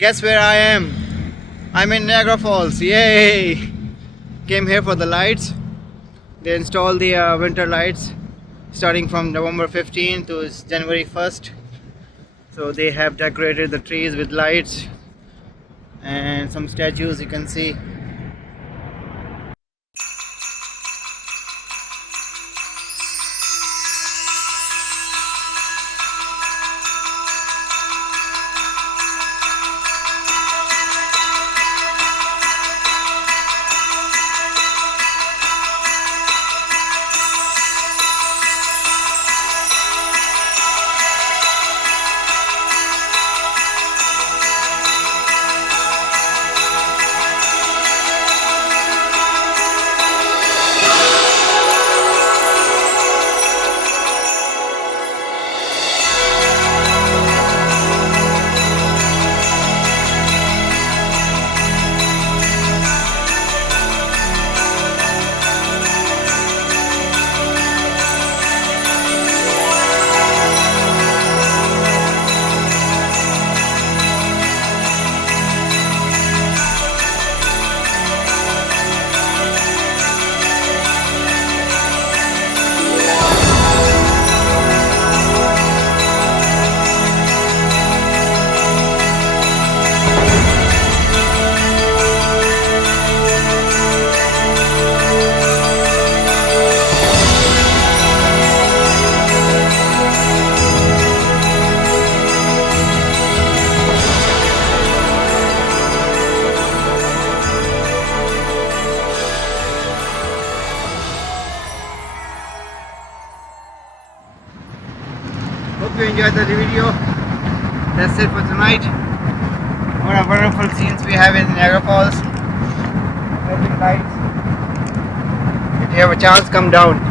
Guess where I am? I'm in Niagara Falls. Yay! Came here for the lights. They installed the winter lights starting from November 15th to January 1st. So they have decorated the trees with lights and some statues you can see. Hope you enjoyed the video. That's it for tonight. What a wonderful scenes we have in Niagara Falls. Perfect lights. If you have a chance, come down.